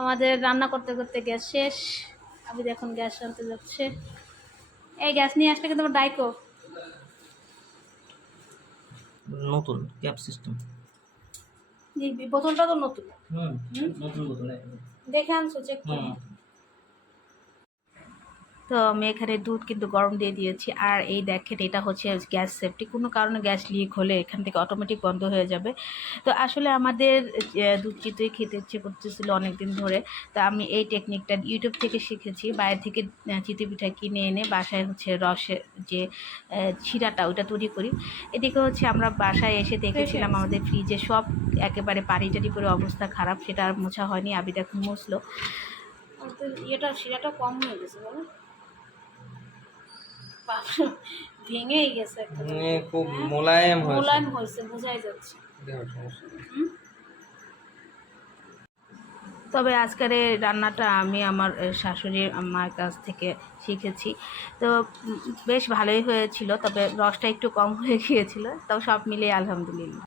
আমাদের রান্না করতে করতে গ্যাস শেষ। আমি এখন গ্যাস আনতে যাচ্ছে। এই গ্যাস নিয়ে আসলে কিন্তু আমার ডাইকো নতুন ক্যাপ সিস্টেম। বোতলটা তো নতুন। নতুন বোতল দেখে আনছো, চেক করো। তো আমি এখানে দুধ কিন্তু গরম দিয়ে দিয়েছি। আর এই দেখেন, এটা হচ্ছে গ্যাস সেফটি। কোনো কারণে গ্যাস লিক হলে এখান থেকে অটোমেটিক বন্ধ হয়ে যাবে। তো আসলে আমাদের দুধ চিতই খেতে ইচ্ছে করতেছিল অনেক দিন ধরে। তো আমি এই টেকনিকটা ইউটিউব থেকে শিখেছি। বাইরে থেকে চিতই পিঠা কিনে এনে বাসায় হচ্ছে রসের যে শিরাটা ওটা তৈরি করি। এদিকে হচ্ছে আমরা বাসায় এসে দেখেছিলাম আমাদের ফ্রিজে সব একেবারে পানি টানি করে অবস্থা খারাপ, সেটা আর মোছা হয়নি। আবিদ এখন মুছলো। এটা শিরাটা কম হয়ে গেছে বলো, ভেঙেই গেছে, খুব মোলায়েম হয়েছে, বোঝাই যাচ্ছে। তবে আজকের এই রান্নাটা আমি আমার শাশুড়ি মার কাছ থেকে শিখেছি। তো বেশ ভালোই হয়েছিল, তবে রসটা একটু কম হয়ে গিয়েছিল। তবে সব মিলিয়ে আলহামদুলিল্লাহ।